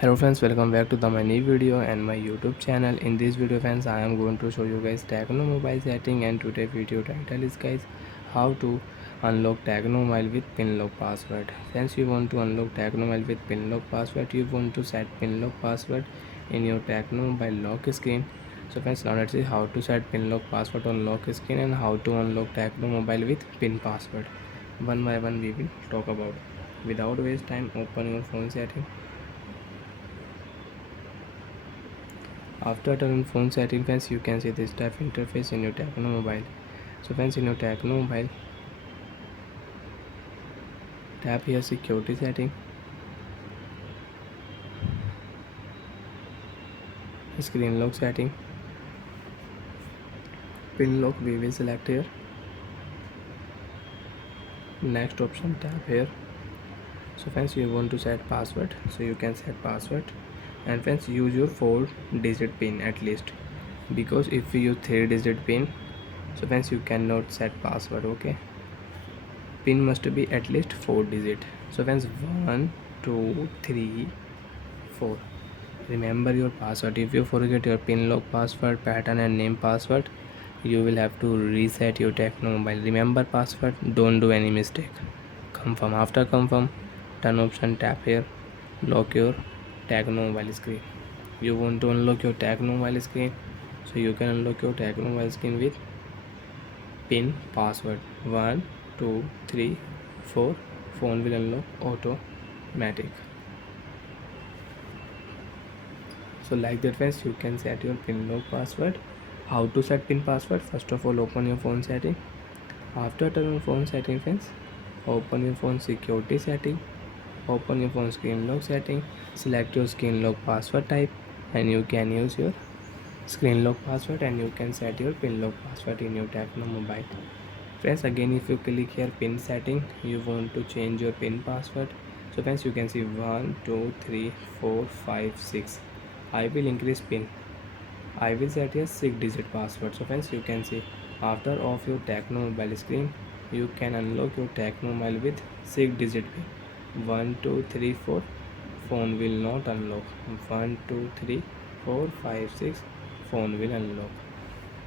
Hello friends, welcome back to my new video and my YouTube channel. In this video friends, I am going to show you guys Tecno mobile setting, and today video title is guys how to unlock Tecno mobile with pin lock password. Friends, you want to unlock Tecno mobile with pin lock password, you want to set pin lock password in your Tecno mobile lock screen. So friends, now let's see how to set pin lock password on lock screen and how to unlock Tecno mobile with pin password. One by one we will talk about. Without waste time, open your phone setting. After turning phone setting friends, you can see this type interface in your Tecno mobile. So friends, in your Tecno mobile, tap here security setting, screen lock setting, pin lock we will select here. Next option, tap here. So friends, you want to set password, so you can set password. And friends, use your 4-digit pin at least, because if you use 3-digit pin, so friends you cannot set password. Okay, pin must be at least 4 digit. So friends, 1 2 3 4. Remember your password. If you forget your pin lock password, pattern and name password, you will have to reset your Tecno mobile. Remember password, don't do any mistake. Confirm. After confirm, turn option, tap here, lock your Tecno mobile screen. You want to unlock your Tecno mobile screen, so you can unlock your Tecno mobile screen with pin password 1 2 3 4. Phone will unlock automatic. So like that friends, you can set your pin lock password. How to set pin password? First of all, open your phone setting. After turning phone setting friends, open your phone security setting, open your phone screen lock setting, select your screen lock password type, and you can use your screen lock password, and you can set your pin lock password in your Tecno mobile. Friends, again if you click here pin setting, you want to change your pin password. So friends, you can see 1 2 3 4 5 6. I will increase pin. I will set a 6-digit password. So friends, you can see after off your Tecno mobile screen, you can unlock your Tecno mobile with 6-digit pin. 1 2 3 4. Phone will not unlock. 1 2 3 4 5 6. Phone will unlock.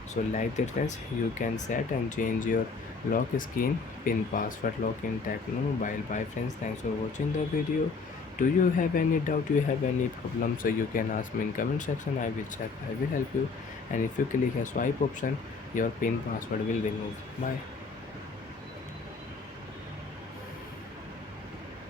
So like that friends, you can set and change your lock screen pin password lock in Tecno mobile. Bye friends, thanks for watching the video. Do you have any doubt, you have any problem, so you can ask me in comment section. I will check, I will help you. And if you click a swipe option, your pin password will remove. Bye.